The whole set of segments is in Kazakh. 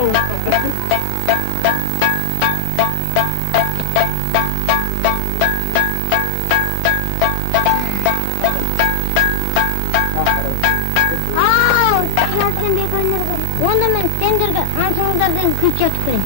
Onda men sendерге ансыңыздардан күч жатып көрейін.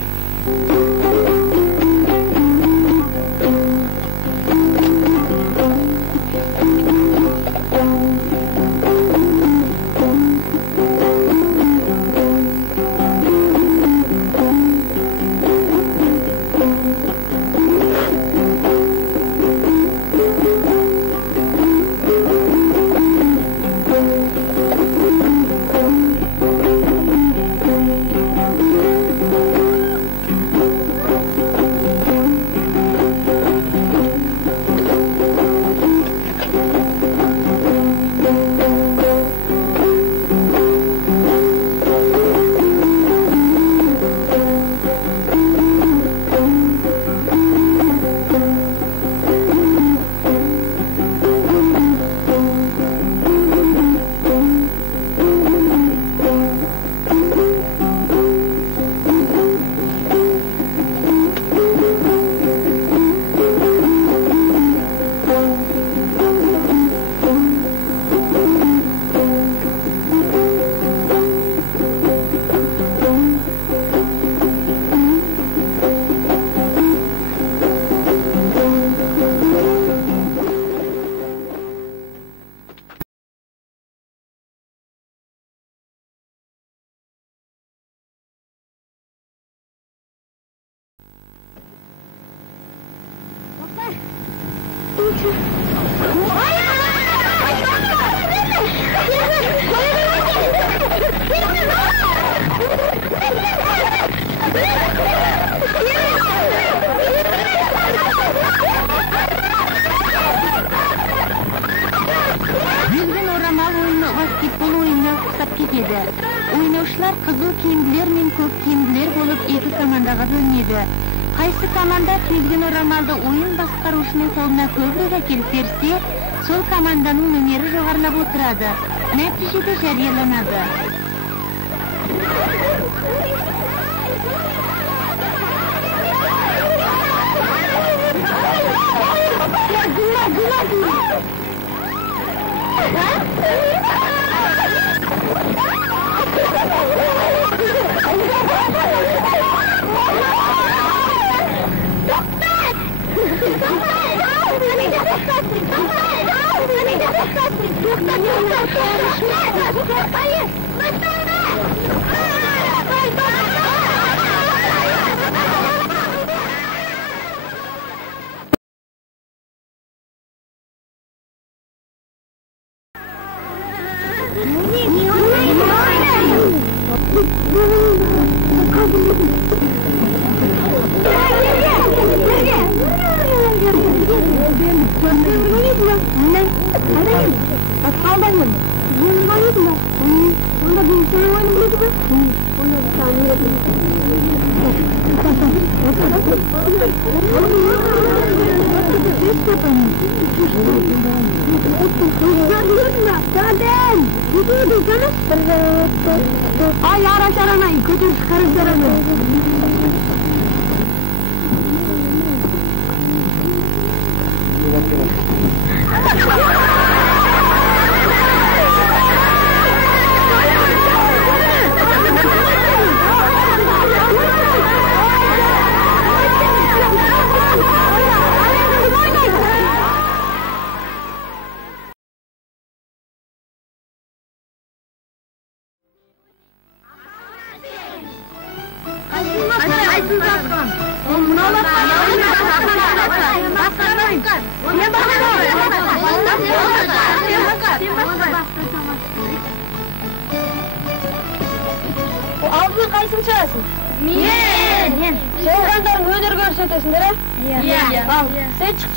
Yüzden oramal oyunu basketbol oyununa uçsap ketedi. Oynaушылар қызыл киімділер мен көк киімділер болып екі командаға бөлінеді. Қайсы команда түйілген орамалды ойын басқарушының қолына көбірек әкеліп берсе, сол команданың өнері жоғарылап отырады. Нәтижеде жарияланады. Ay araşarana kötü çıkarızlarına. Aldın kaysın çağırsın? Men. Soğuğanların ödür görsetesindir ha? Iya. Al, sen çık.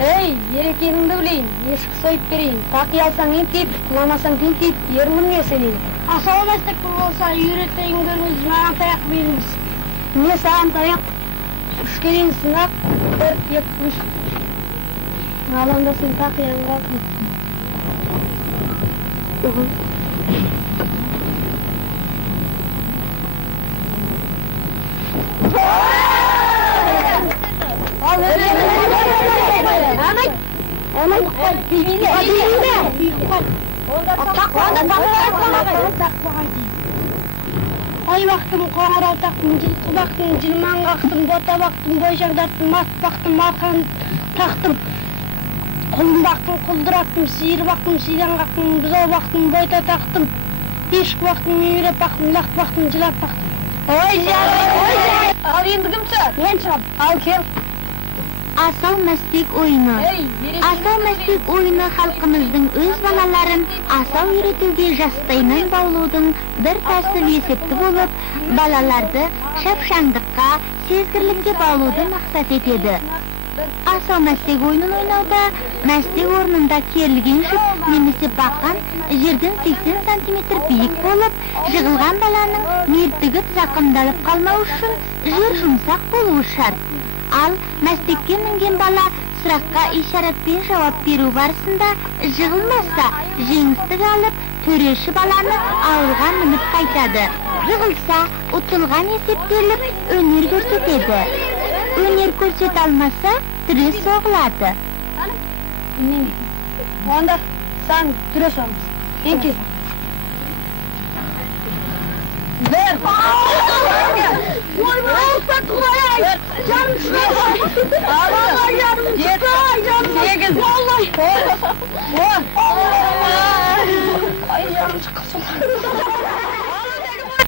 Ey, yerek yerinde bileyim, eşik soyup vereyim. Takı alsan entip, kullanmasan tintip, yermin yeseleyim. Asa olmastak olsa, yüreğinden özüme tayak veririz. Ne sağın tayak? Üç kereğin sınak, 4-70. Alanda sen takı yanına kalkın. Ай бақтым, қоңырау тақтым, жылқы бақтым, жылман қақтым, бота бақтым, бой жардаттым, мат бақтым, арқан тақтым. Құлын бақтым, құлдыраттым, сиыр бақтым, сидан қақтым, бұзау бақтым, бойта тақтым. Ешкі бақтым, үйреп бақтым, лақ бақтым, жылап бақтым. Ой, жай! Ал енді кім шығар? Мен шығам. Ал кел. Asal Мәстек ойыны. Asal Мәстек ойыны халқымыздың өз балаларын асау үйретуге жастайынан баулудың бір тәсіл есепті болып, балаларды шапшаңдыққа, сезгірлікке баулуды мақсат етеді. Asal Мәстек ойынын ойнауда, мәстек орнында керілген жүк немесе бақан жерден 80 см биік болып, жығылған баланың мертігіп зақымдалып қалмау үшін жер жұмсақ болуы шарт. Ал мәстекке мінген бала сұраққа ишаратпен жауап беру барысында жығылмаса, жеңістік алып, төреші баланы ауылға мініп қайтады. Жығылса, ұтылған есептеліп, өнер көрсетеді. Өнер көрсете алмаса, түре соғылады. Онда сан түре соғымыз. Енке. Ver! Ой, Сатқұлай! Жаным шыға! Vallahi жаным шыға! Сегіз! Vallahi! Ой! Ай, жаным шыққа соға!